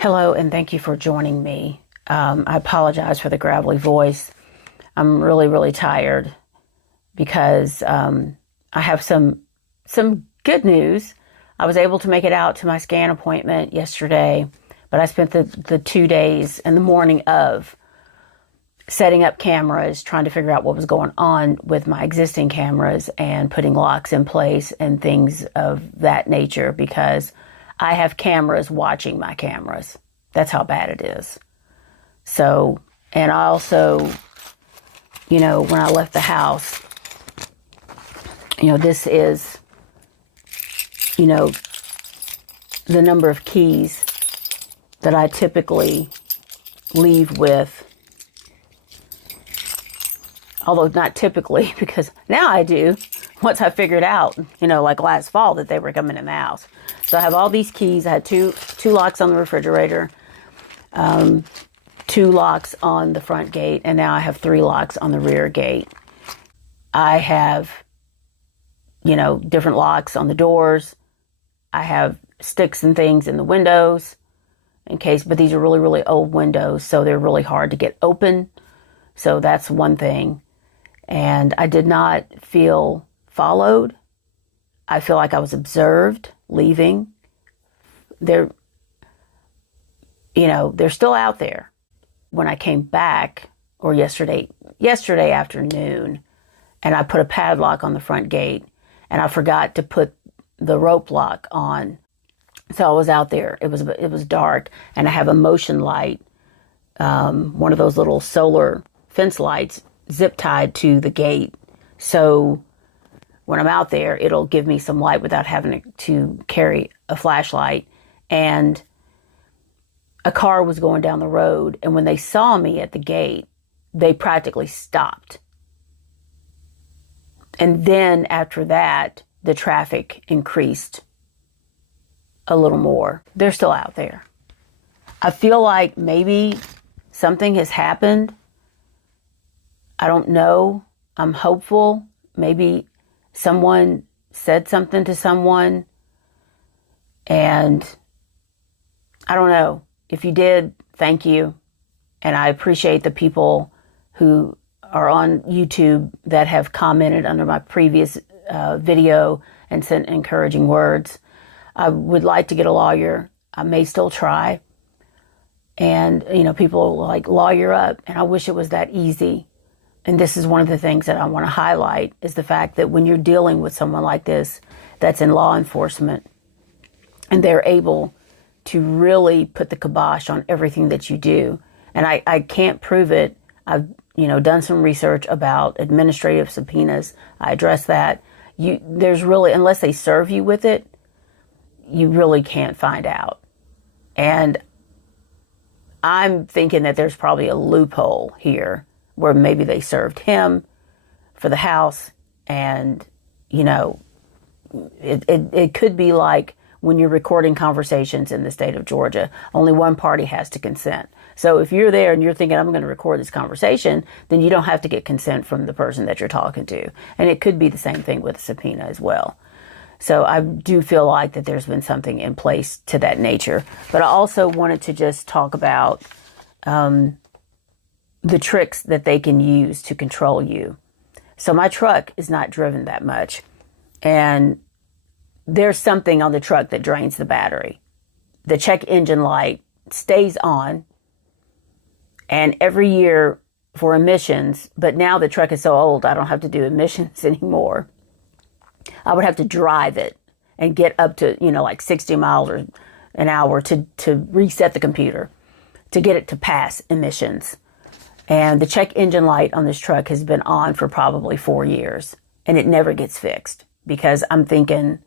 Hello, and thank you for joining me. I apologize for the gravelly voice. I'm really, really tired because I have some good news. I was able to make it out to my scan appointment yesterday, but I spent the 2 days and the morning of setting up cameras, trying to figure out what was going on with my existing cameras and putting locks in place and things of that nature because I have cameras watching my cameras. That's how bad it is. So, and I also, when I left the house, this is, the number of keys that I typically leave with. Although not typically, because now I do, once I figured out, like last fall that they were coming in the house. So I have all these keys. I had two locks on the refrigerator, 2 locks on the front gate, and now I have 3 locks on the rear gate. I have, different locks on the doors. I have sticks and things in the windows in case, but these are really, really old windows, so they're really hard to get open. So that's one thing. And I did not feel followed. I feel like I was observed leaving. They're still out there. When I came back, or yesterday afternoon, and I put a padlock on the front gate, and I forgot to put the rope lock on. So I was out there. It was dark, and I have a motion light, one of those little solar fence lights, zip tied to the gate. So when I'm out there, it'll give me some light without having to carry a flashlight. And a car was going down the road, and when they saw me at the gate, they practically stopped. And then after that, the traffic increased a little more. They're still out there. I feel like maybe something has happened. I don't know. I'm hopeful. Maybe someone said something to someone, and I don't know. If you did, thank you. And I appreciate the people who are on YouTube that have commented under my previous video and sent encouraging words. I would like to get a lawyer. I may still try. And, people like lawyer up, and I wish it was that easy. And this is one of the things that I want to highlight is the fact that when you're dealing with someone like this that's in law enforcement and they're able to really put the kibosh on everything that you do. And I can't prove it. I've, done some research about administrative subpoenas. I address that. There's really, unless they serve you with it, you really can't find out. And I'm thinking that there's probably a loophole here where maybe they served him for the house. And, it could be like, when you're recording conversations in the state of Georgia, only one party has to consent. So if you're there and you're thinking, I'm going to record this conversation, then you don't have to get consent from the person that you're talking to. And it could be the same thing with a subpoena as well. So I do feel like that there's been something in place to that nature. But I also wanted to just talk about the tricks that they can use to control you. So my truck is not driven that much. And there's something on the truck that drains the battery. The check engine light stays on. And every year for emissions, but now the truck is so old, I don't have to do emissions anymore. I would have to drive it and get up to, like 60 miles an hour to reset the computer to get it to pass emissions. And the check engine light on this truck has been on for probably 4 years, and it never gets fixed because I'm thinking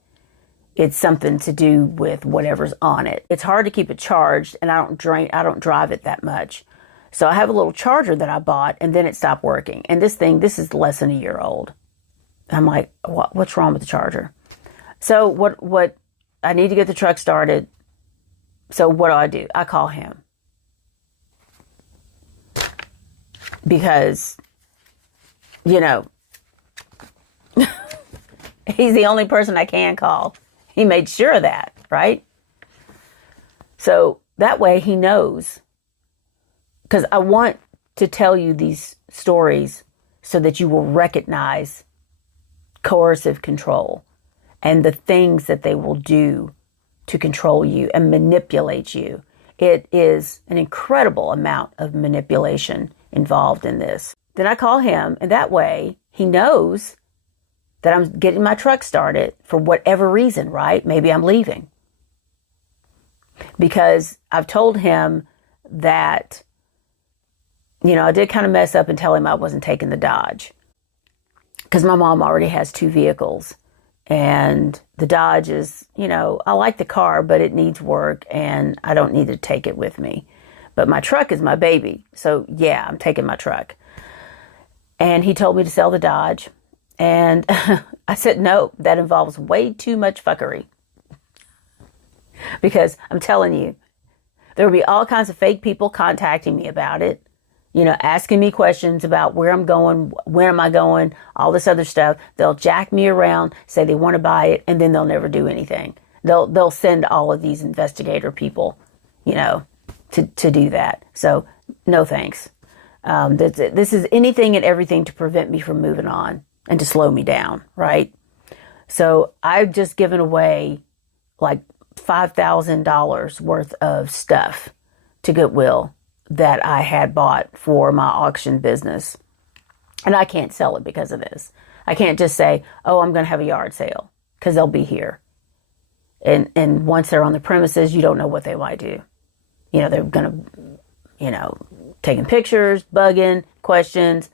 it's something to do with whatever's on it. It's hard to keep it charged, and I don't drive it that much. So I have a little charger that I bought, and then it stopped working. And this is less than a year old. I'm like, what's wrong with the charger? So what I need to get the truck started. So what do? I call him. Because, he's the only person I can call. He made sure of that, right? So that way he knows, because I want to tell you these stories so that you will recognize coercive control and the things that they will do to control you and manipulate you. It is an incredible amount of manipulation involved in this. Then I call him, and that way he knows that I'm getting my truck started for whatever reason, right? Maybe I'm leaving. Because I've told him that, I did kind of mess up and tell him I wasn't taking the Dodge. Because my mom already has 2 vehicles. And the Dodge is, I like the car, but it needs work and I don't need to take it with me. But my truck is my baby. So yeah, I'm taking my truck. And he told me to sell the Dodge. And I said, no, that involves way too much fuckery. Because I'm telling you, there will be all kinds of fake people contacting me about it. Asking me questions about where I'm going, when am I going, all this other stuff. They'll jack me around, say they want to buy it, and then they'll never do anything. They'll send all of these investigator people, to do that. So no thanks. This is anything and everything to prevent me from moving on and to slow me down, right? So I've just given away like $5,000 worth of stuff to Goodwill that I had bought for my auction business. And I can't sell it because of this. I can't just say, oh, I'm going to have a yard sale, because they'll be here. And once they're on the premises, you don't know what they might do. They're going to, taking pictures, bugging, questions,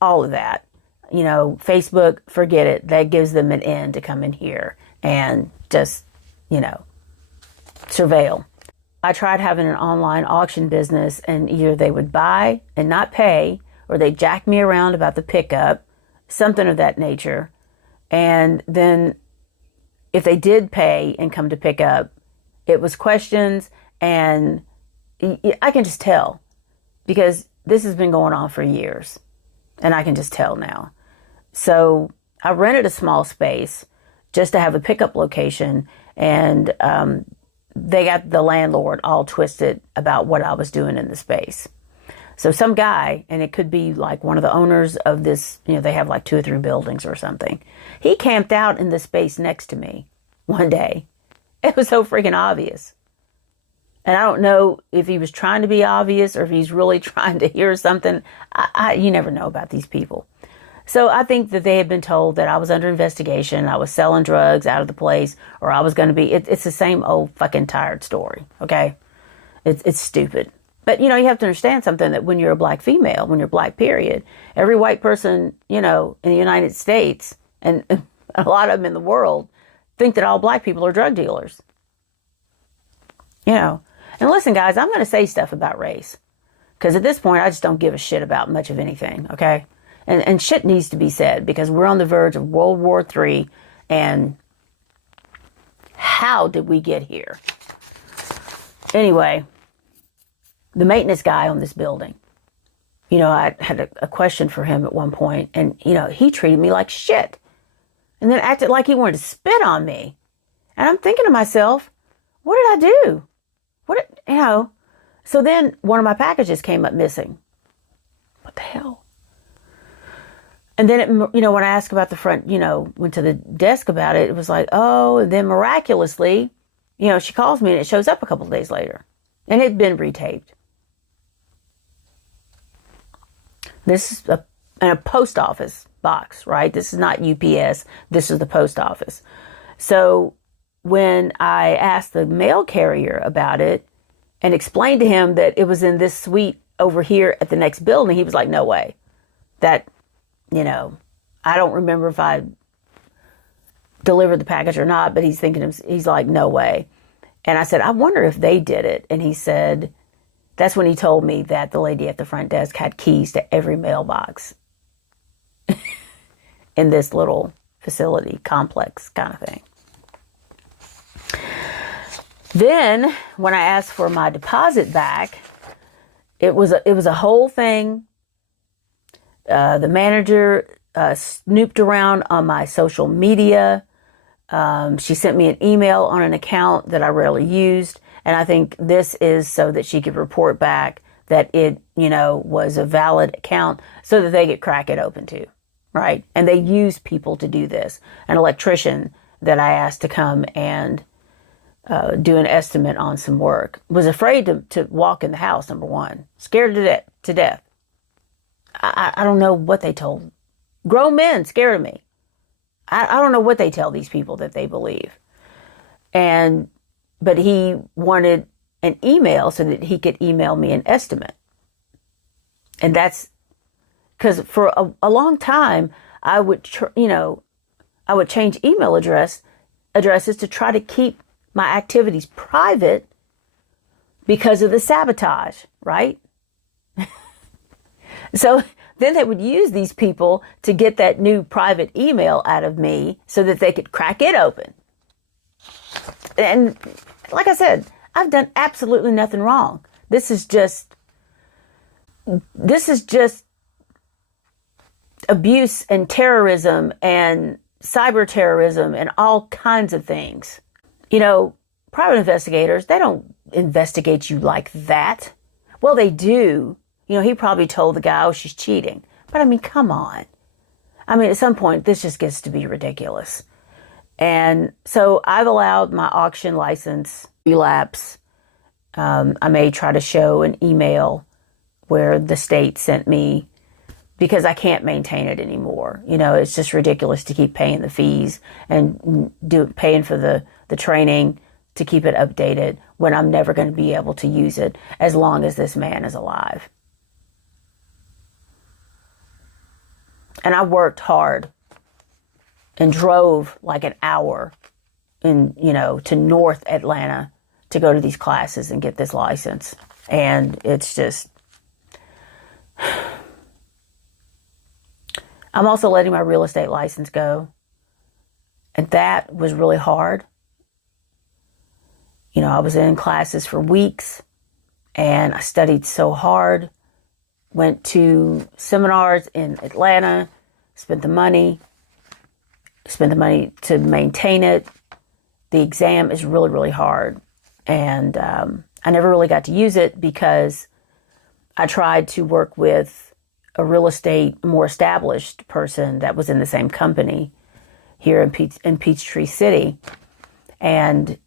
all of that. Facebook, forget it. That gives them an in to come in here and just, surveil. I tried having an online auction business, and either they would buy and not pay, or they jack me around about the pickup, something of that nature. And then if they did pay and come to pick up, it was questions, and I can just tell, because this has been going on for years, and I can just tell now. So I rented a small space just to have a pickup location, and they got the landlord all twisted about what I was doing in the space. So some guy, and it could be like one of the owners of this, they have like 2 or 3 buildings or something. He camped out in the space next to me one day. It was so freaking obvious. And I don't know if he was trying to be obvious or if he's really trying to hear something. You never know about these people. So I think that they had been told that I was under investigation, I was selling drugs out of the place, or I was going to be, it's the same old fucking tired story, okay? It's stupid. But, you have to understand something, that when you're a black female, when you're black, period, every white person, in the United States, and a lot of them in the world, think that all black people are drug dealers. And listen, guys, I'm going to say stuff about race, because at this point, I just don't give a shit about much of anything, okay? And shit needs to be said, because we're on the verge of World War III, and how did we get here? Anyway, the maintenance guy on this building, I had a question for him at one point, and, he treated me like shit, and then acted like he wanted to spit on me. And I'm thinking to myself, what did I do? So then one of my packages came up missing. What the hell? And then, when I asked about the front, went to the desk about it, it was like, oh, and then miraculously, she calls me and it shows up a couple of days later. And it had been retaped. This is a post office box, right? This is not UPS. This is the post office. So when I asked the mail carrier about it and explained to him that it was in this suite over here at the next building, he was like, no way. That... I don't remember if I delivered the package or not, but he's like, no way. And I said, I wonder if they did it. And he said, that's when he told me that the lady at the front desk had keys to every mailbox in this little facility complex kind of thing. Then when I asked for my deposit back, it was a whole thing. The manager snooped around on my social media. She sent me an email on an account that I rarely used, And I think this is so that she could report back that it, was a valid account so that they could crack it open too, right? And they use people to do this. An electrician that I asked to come and do an estimate on some work was afraid to walk in the house, number one. Scared to death. I don't know what they told. Grown men scared of me. I don't know what they tell these people that they believe. But he wanted an email so that he could email me an estimate. And that's because for a long time, I would change email addresses to try to keep my activities private because of the sabotage, right? So then they would use these people to get that new private email out of me so that they could crack it open. And like I said, I've done absolutely nothing wrong. This is just abuse and terrorism and cyber terrorism and all kinds of things. Private investigators, they don't investigate you like that. Well, they do. He probably told the guy, oh, she's cheating. But I mean, come on. I mean, at some point, this just gets to be ridiculous. And so I've allowed my auction license relapse. I may try to show an email where the state sent me because I can't maintain it anymore. It's just ridiculous to keep paying the fees and paying for the training to keep it updated when I'm never going to be able to use it as long as this man is alive. And I worked hard and drove like an hour to North Atlanta to go to these classes and get this license. And it's just, I'm also letting my real estate license go. And that was really hard. I was in classes for weeks and I studied so hard, went to seminars in Atlanta, spent the money to maintain it. The exam is really, really hard. And I never really got to use it because I tried to work with a real estate, more established person that was in the same company here in Peachtree City. And,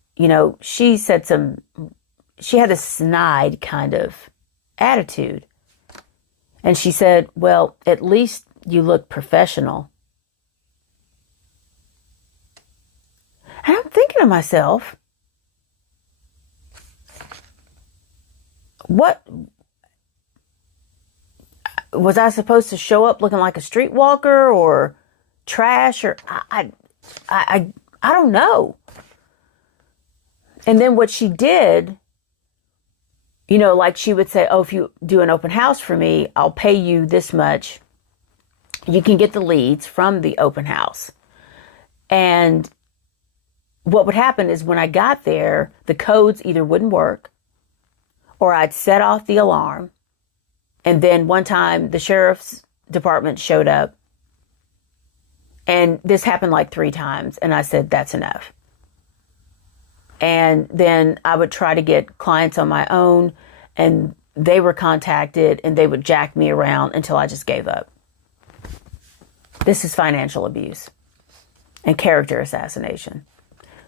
she said she had a snide kind of attitude. And she said, well, at least you look professional. And I'm thinking to myself, what was I supposed to show up looking like a streetwalker or trash or I don't know. And then what she did, like she would say, oh, if you do an open house for me, I'll pay you this much. You can get the leads from the open house. And what would happen is when I got there, the codes either wouldn't work or I'd set off the alarm. And then one time the sheriff's department showed up and this happened like 3 times. And I said, that's enough. And then I would try to get clients on my own and they were contacted and they would jack me around until I just gave up. This is financial abuse and character assassination.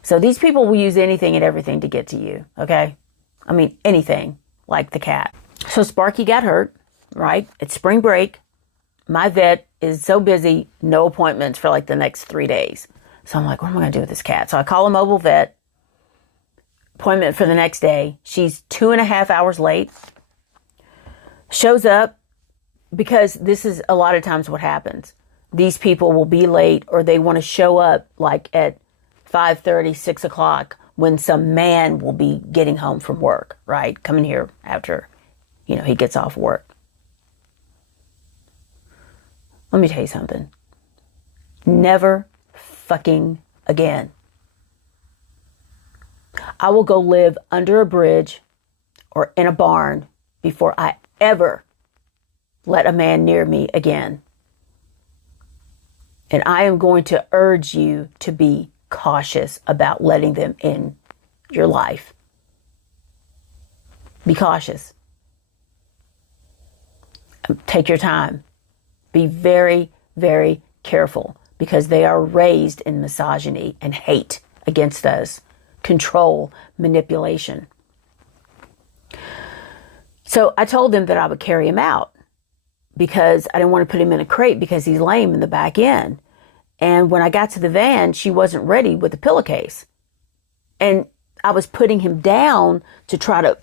So these people will use anything and everything to get to you, okay? I mean, anything, like the cat. So Sparky got hurt, right? It's spring break. My vet is so busy, no appointments for like the next 3 days. So I'm like, what am I going to do with this cat? So I call a mobile vet. Appointment for the next day. She's 2.5 hours late. Shows up because this is a lot of times what happens. These people will be late or they want to show up like at 5:30, 6 o'clock when some man will be getting home from work, right? Coming here after, he gets off work. Let me tell you something. Never fucking again. I will go live under a bridge or in a barn before I ever let a man near me again. And I am going to urge you to be cautious about letting them in your life. Be cautious. Take your time. Be very, very careful, because they are raised in misogyny and hate against us, control, manipulation. So I told them that I would carry him out, because I didn't want to put him in a crate because he's lame in the back end. And when I got to the van, she wasn't ready with the pillowcase. And I was putting him down to try to,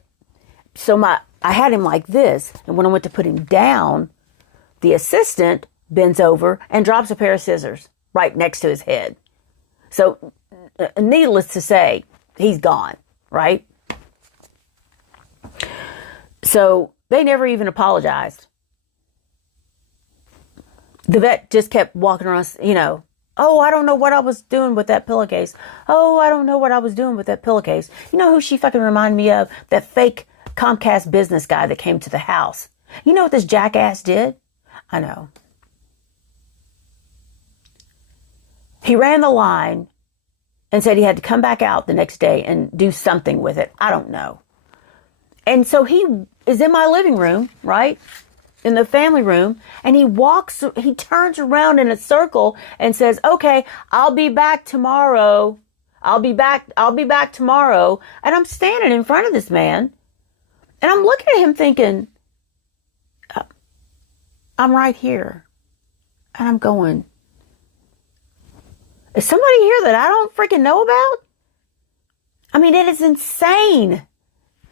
I had him like this. And when I went to put him down, the assistant bends over and drops a pair of scissors right next to his head. So needless to say, he's gone, right? So they never even apologized. The vet just kept walking around, oh, I don't know what I was doing with that pillowcase. Oh, I don't know what I was doing with that pillowcase. You know who she fucking reminded me of? That fake Comcast business guy that came to the house. You know what this jackass did? I know. He ran the line and said he had to come back out the next day and do something with it. I don't know. And so he is in my living room, right? In the family room, and he turns around in a circle and says, okay, I'll be back tomorrow. I'll be back tomorrow. And I'm standing in front of this man, and I'm looking at him thinking, I'm right here. And I'm going, is somebody here that I don't freaking know about? I mean, it is insane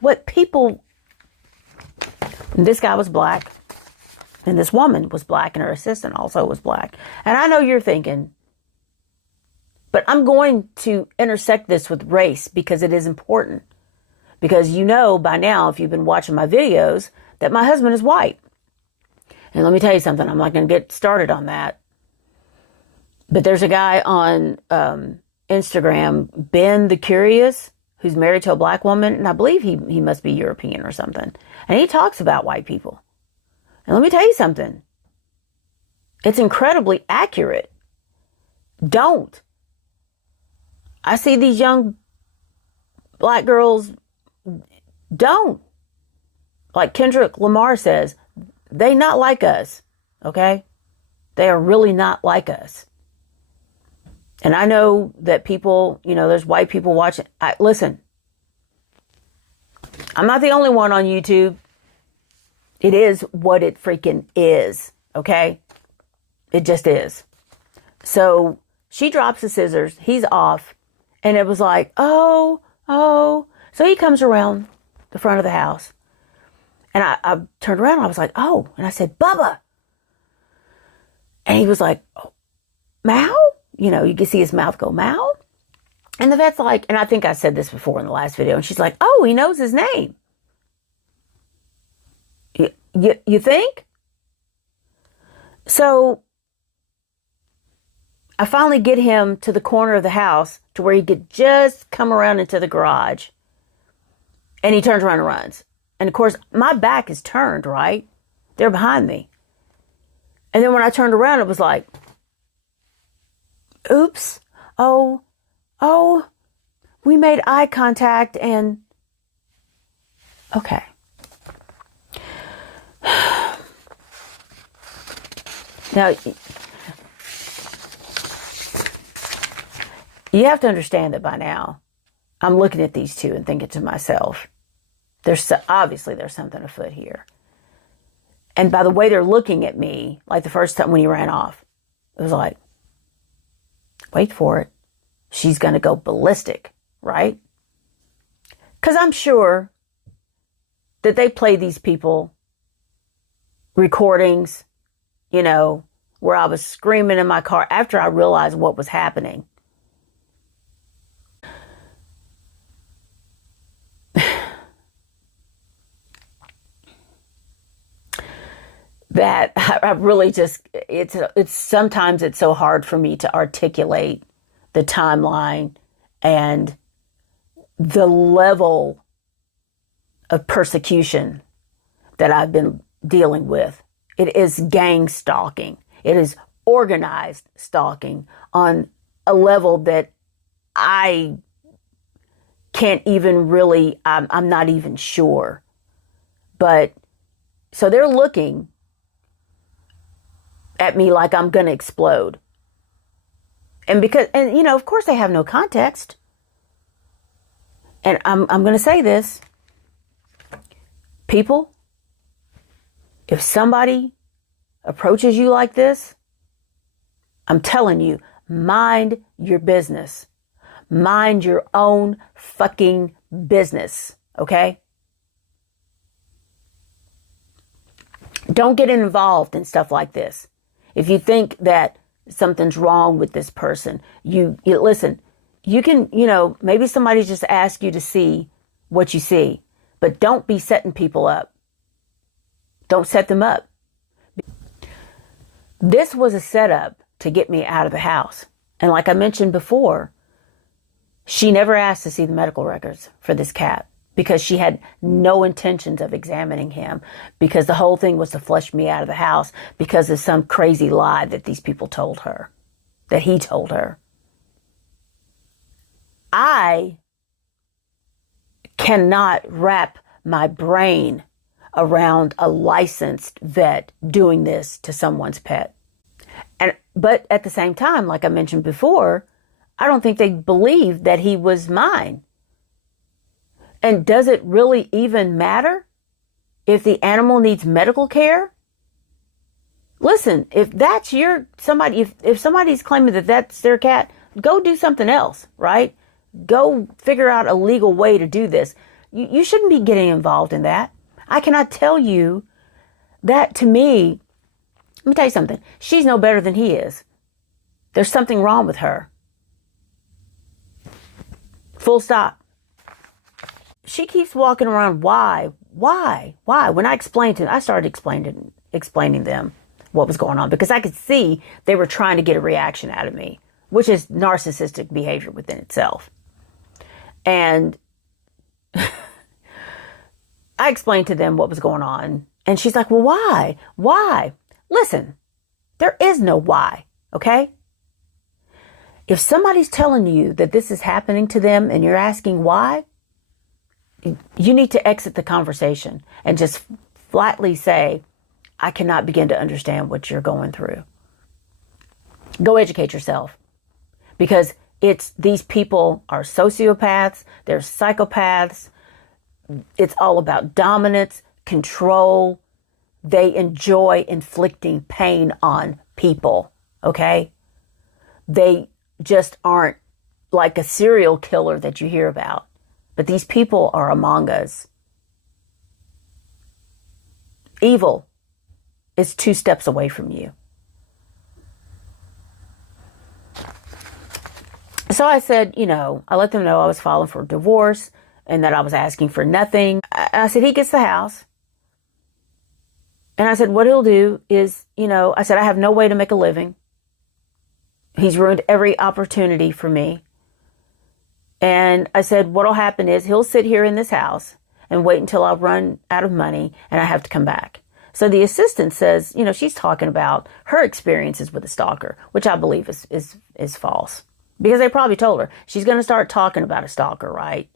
what people, this guy was black. And this woman was black, and her assistant also was black. And I know you're thinking, but I'm going to intersect this with race because it is important. Because you know by now, if you've been watching my videos, that my husband is white. And let me tell you something, I'm not going to get started on that. But there's a guy on Instagram, Ben the Curious, who's married to a black woman. And I believe he must be European or something. And he talks about white people. And let me tell you something. It's incredibly accurate. Don't. I see these young black girls, don't. Like Kendrick Lamar says, they not like us, okay? They are really not like us. And I know that people, there's white people watching. Listen, I'm not the only one on YouTube. It is what it freaking is, okay? It just is. So she drops the scissors. He's off. And it was like, oh. So he comes around the front of the house. And I turned around and I was like, oh. And I said, Bubba. And he was like, oh, Mao? You can see his mouth go, Mao? And the vet's like, and I think I said this before in the last video. And she's like, oh, he knows his name. You think? So I finally get him to the corner of the house to where he could just come around into the garage. And he turns around and runs. And of course, my back is turned, right? They're behind me. And then when I turned around, it was like, oops. Oh, we made eye contact and okay. Now, you have to understand that by now, I'm looking at these two and thinking to myself, obviously there's something afoot here. And by the way they're looking at me, like the first time when he ran off, it was like, wait for it. She's going to go ballistic, right? Because I'm sure that they play these people recordings, where I was screaming in my car after I realized what was happening. That I really just, it's sometimes it's so hard for me to articulate the timeline and the level of persecution that I've been dealing with. It is gang stalking. It is organized stalking on a level that I can't even really, I'm not even sure But so they're looking at me like I'm going to explode. And of course they have no context. And I'm going to say this. People, if somebody approaches you like this, I'm telling you, mind your business. Mind your own fucking business, okay? Don't get involved in stuff like this. If you think that something's wrong with this person, you listen, you can, maybe somebody just asked you to see what you see, but don't be setting people up. Don't set them up. This was a setup to get me out of the house. And like I mentioned before, she never asked to see the medical records for this cat because she had no intentions of examining him, because the whole thing was to flush me out of the house because of some crazy lie that these people told her, that he told her. I cannot wrap my brain around a licensed vet doing this to someone's pet. But at the same time, like I mentioned before, I don't think they believed that he was mine. And does it really even matter if the animal needs medical care? Listen, if that's if somebody's claiming that that's their cat, go do something else, right? Go figure out a legal way to do this. You shouldn't be getting involved in that. I cannot tell you that. To me, let me tell you something. She's no better than he is. There's something wrong with her. Full stop. She keeps walking around. Why? When I explained to them, I started explaining them what was going on, because I could see they were trying to get a reaction out of me, which is narcissistic behavior within itself. And I explained to them what was going on. And she's like, well, why? Why? Listen, there is no why, okay? If somebody's telling you that this is happening to them and you're asking why, you need to exit the conversation and just flatly say, I cannot begin to understand what you're going through. Go educate yourself, because these people are sociopaths, they're psychopaths. It's all about dominance, control. They enjoy inflicting pain on people, okay? They just aren't like a serial killer that you hear about. But these people are among us. Evil is 2 steps away from you. So I said, I let them know I was filing for divorce and that I was asking for nothing. I said, he gets the house. And I said, what he'll do is, I said, I have no way to make a living. He's ruined every opportunity for me. And I said, what'll happen is he'll sit here in this house and wait until I run out of money and I have to come back. So the assistant says, she's talking about her experiences with a stalker, which I believe is false. Because they probably told her she's going to start talking about a stalker, right?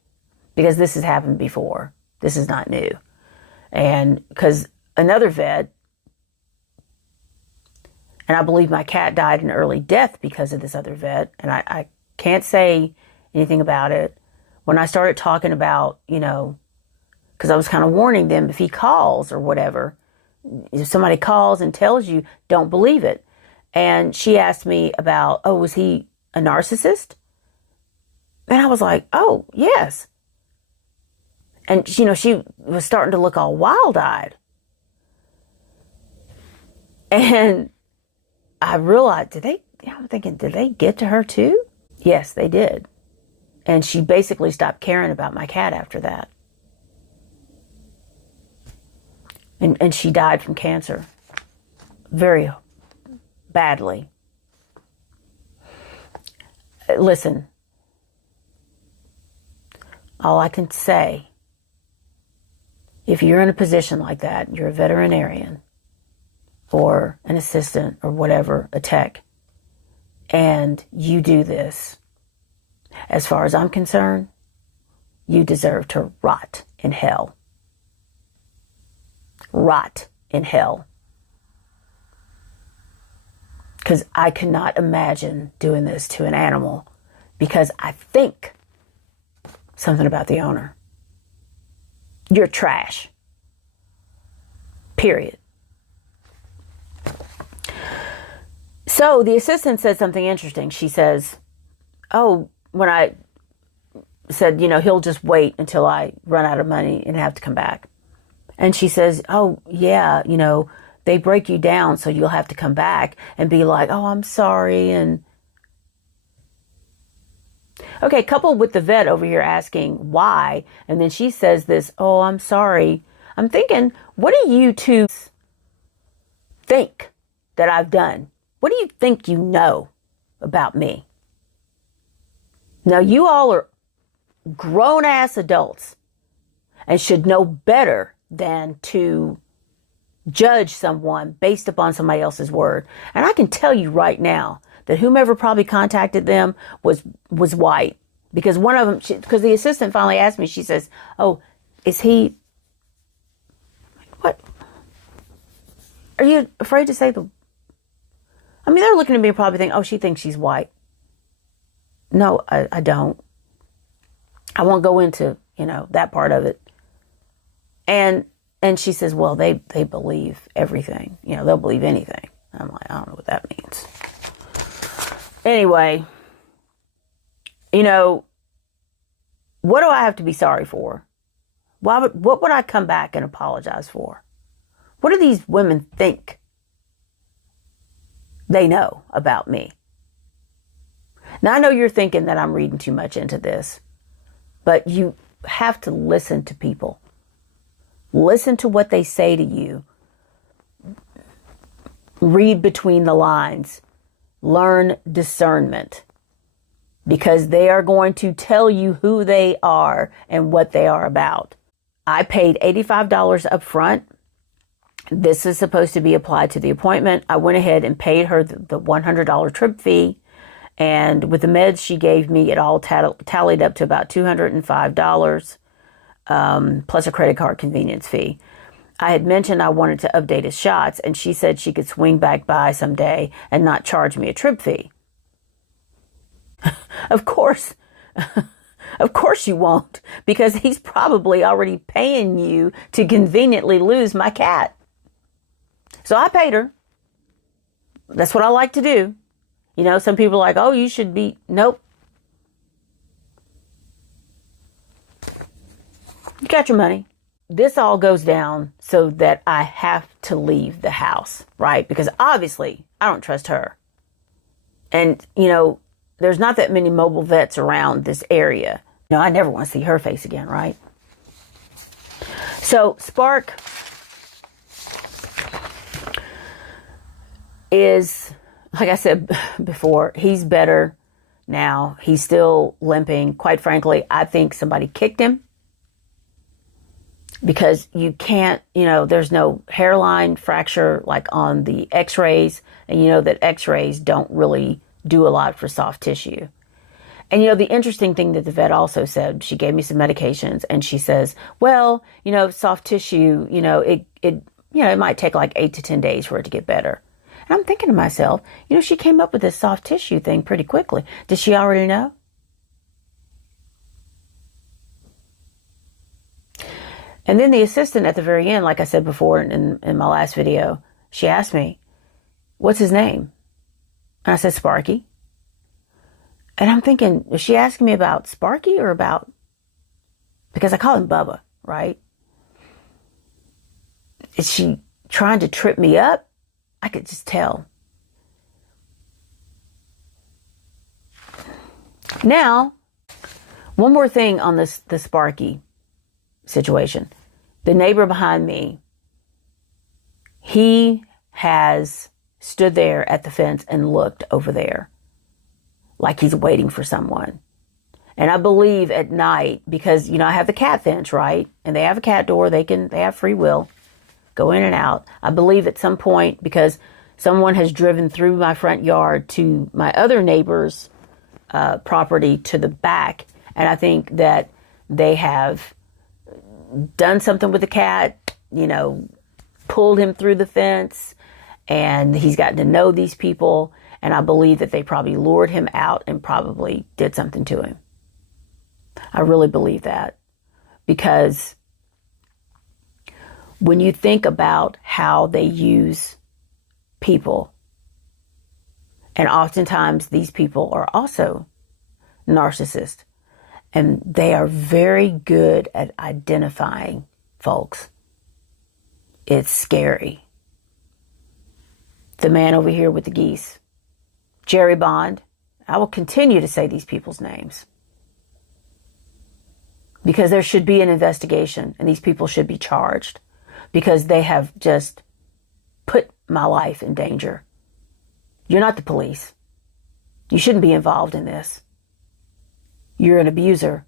Because this has happened before. This is not new. And because another vet, and I believe my cat died an early death because of this other vet, and I can't say anything about it. When I started talking about, because I was kind of warning them, if he calls or whatever, if somebody calls and tells you, don't believe it. And she asked me about, was he a narcissist? And I was like, oh, yes. And, she was starting to look all wild-eyed. And I realized, I'm thinking, did they get to her too? Yes, they did. And she basically stopped caring about my cat after that. And she died from cancer. Very badly. Listen, all I can say, if you're in a position like that, you're a veterinarian or an assistant or whatever, a tech, and you do this, as far as I'm concerned, you deserve to rot in hell. rot in hell. Because I cannot imagine doing this to an animal, because I think something about the owner. You're trash. Period. So the assistant said something interesting. She says, oh, when I said, he'll just wait until I run out of money and have to come back. And she says, oh, yeah, they break you down, so you'll have to come back and be like, oh, I'm sorry. And okay, coupled with the vet over here asking why. And then she says this, oh, I'm sorry. I'm thinking, what do you two think that I've done? What do you think you know about me? Now, you all are grown-ass adults and should know better than to judge someone based upon somebody else's word. And I can tell you right now that whomever probably contacted them was white. Because one of them, because the assistant finally asked me, she says, oh, is he, what? Are you afraid to say they're looking at me and probably thinking, oh, she thinks she's white. No, I don't. I won't go into, that part of it. And she says, well, they believe everything. They'll believe anything. I'm like, I don't know what that means. Anyway, what do I have to be sorry for? What would I come back and apologize for? What do these women think they know about me? Now, I know you're thinking that I'm reading too much into this, but you have to listen to people. Listen to what they say to you. Read between the lines. Learn discernment. Because they are going to tell you who they are and what they are about. I paid $85 up front. This is supposed to be applied to the appointment. I went ahead and paid her the $100 trip fee. And with the meds she gave me, it all tallied up to about $205, plus a credit card convenience fee. I had mentioned I wanted to update his shots, and she said she could swing back by someday and not charge me a trip fee. Of course you won't, because he's probably already paying you to conveniently lose my cat. So I paid her. That's what I like to do. Some people are like, oh, you should be. Nope. You got your money. This all goes down so that I have to leave the house, right? Because obviously I don't trust her. And, there's not that many mobile vets around this area. I never want to see her face again, right? So Spark is, like I said before, he's better now. He's still limping. Quite frankly, I think somebody kicked him. Because you can't, there's no hairline fracture like on the x-rays. And that x-rays don't really do a lot for soft tissue. And, the interesting thing that the vet also said, she gave me some medications and she says, well, soft tissue, it might take like 8 to 10 days for it to get better. And I'm thinking to myself, she came up with this soft tissue thing pretty quickly. Did she already know? And then the assistant at the very end, like I said before in my last video, she asked me, what's his name? And I said, Sparky. And I'm thinking, is she asking me about Sparky or about, because I call him Bubba, right? Is she trying to trip me up? I could just tell. Now, one more thing on the Sparky situation. The neighbor behind me, he has stood there at the fence and looked over there like he's waiting for someone. And I believe at night, because, I have the cat fence, right? And they have a cat door. They have free will, go in and out. I believe at some point, because someone has driven through my front yard to my other neighbor's property to the back. And I think that they have done something with the cat, pulled him through the fence, and he's gotten to know these people, and I believe that they probably lured him out and probably did something to him. I really believe that, because when you think about how they use people, and oftentimes these people are also narcissists, and they are very good at identifying folks. It's scary. The man over here with the geese, Jerry Bond. I will continue to say these people's names, because there should be an investigation and these people should be charged, because they have just put my life in danger. You're not the police. You shouldn't be involved in this. You're an abuser.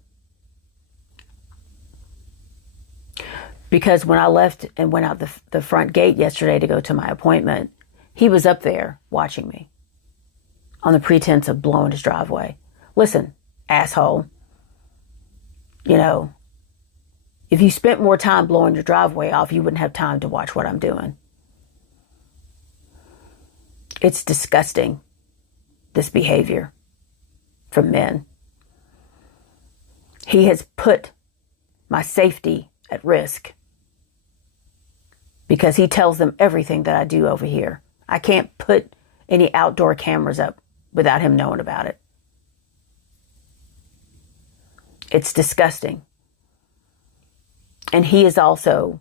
Because when I left and went out the front gate yesterday to go to my appointment, he was up there watching me on the pretense of blowing his driveway. Listen, asshole. You know, if you spent more time blowing your driveway off, you wouldn't have time to watch what I'm doing. It's disgusting, this behavior from men. He has put my safety at risk because he tells them everything that I do over here. I can't put any outdoor cameras up without him knowing about it. It's disgusting. And he is also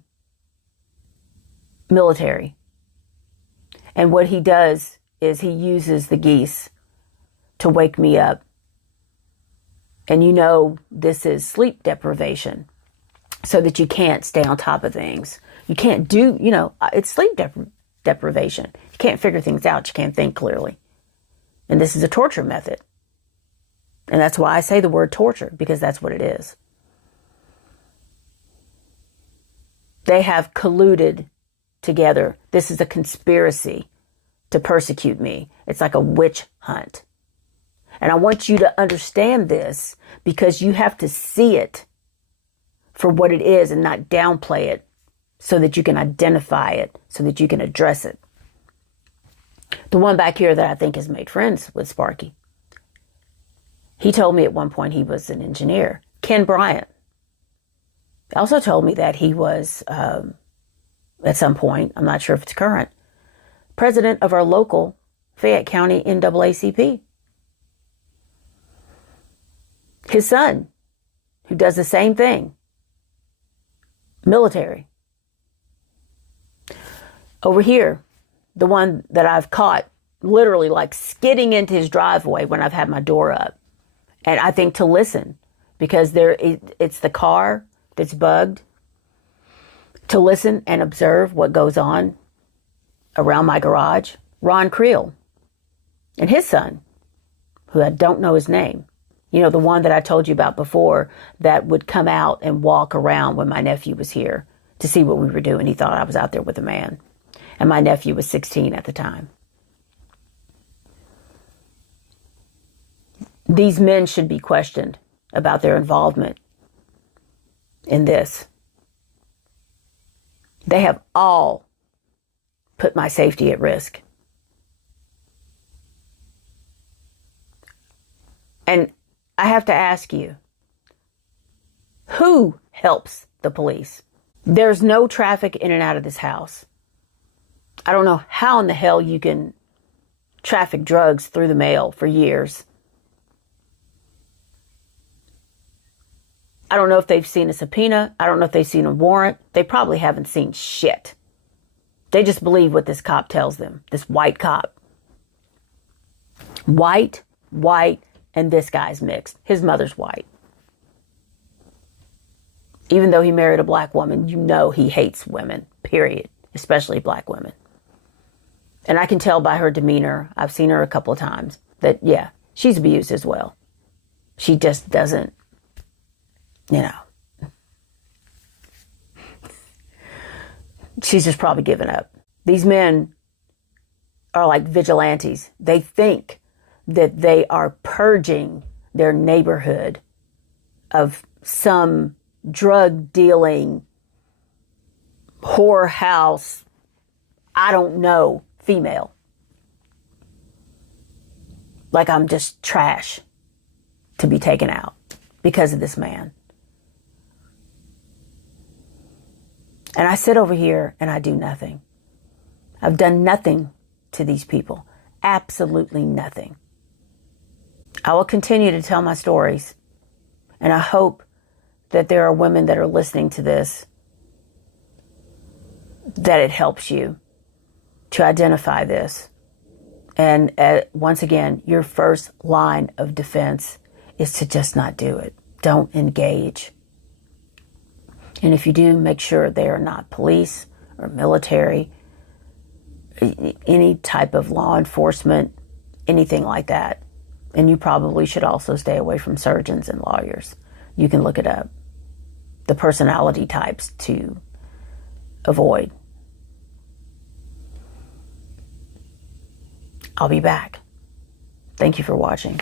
military. And what he does is he uses the geese to wake me up. And you know, this is sleep deprivation, so that you can't stay on top of things. You can't do, you know, it's sleep deprivation. You can't figure things out. You can't think clearly. And this is a torture method. And that's why I say the word torture, because that's what it is. They have colluded together. This is a conspiracy to persecute me. It's like a witch hunt. And I want you to understand this, because you have to see it for what it is and not downplay it, so that you can identify it, so that you can address it. The one back here that I think has made friends with Sparky, he told me at one point he was an engineer. Ken Bryant also told me that he was, at some point, I'm not sure if it's current, president of our local Fayette County NAACP. His son, who does the same thing, military. Over here, the one that I've caught literally like skidding into his driveway when I've had my door up. And I think to listen, because it's the car that's bugged, to listen and observe what goes on around my garage. Ron Creel and his son, who I don't know his name. You know, the one that I told you about before that would come out and walk around when my nephew was here to see what we were doing. He thought I was out there with a man. And my nephew was 16 at the time. These men should be questioned about their involvement in this. They have all put my safety at risk. And I have to ask you, who helps the police? There's no traffic in and out of this house. I don't know how in the hell you can traffic drugs through the mail for years. I don't know if they've seen a subpoena. I don't know if they've seen a warrant. They probably haven't seen shit. They just believe what this cop tells them, this white cop. White, and this guy's mixed. His mother's white. Even though he married a black woman, you know he hates women, period, especially black women. And I can tell by her demeanor, I've seen her a couple of times, that, yeah, she's abused as well. She just doesn't, you know. She's just probably given up. These men are like vigilantes. They think that they are purging their neighborhood of some drug dealing, whorehouse, I don't know, female. Like I'm just trash to be taken out because of this man. And I sit over here and I do nothing. I've done nothing to these people. Absolutely nothing. I will continue to tell my stories. And I hope that there are women that are listening to this, that it helps you to identify this. And once again, your first line of defense is to just not do it. Don't engage. And if you do, make sure they are not police or military, any type of law enforcement, anything like that. And you probably should also stay away from surgeons and lawyers. You can look it up. The personality types to avoid. I'll be back. Thank you for watching.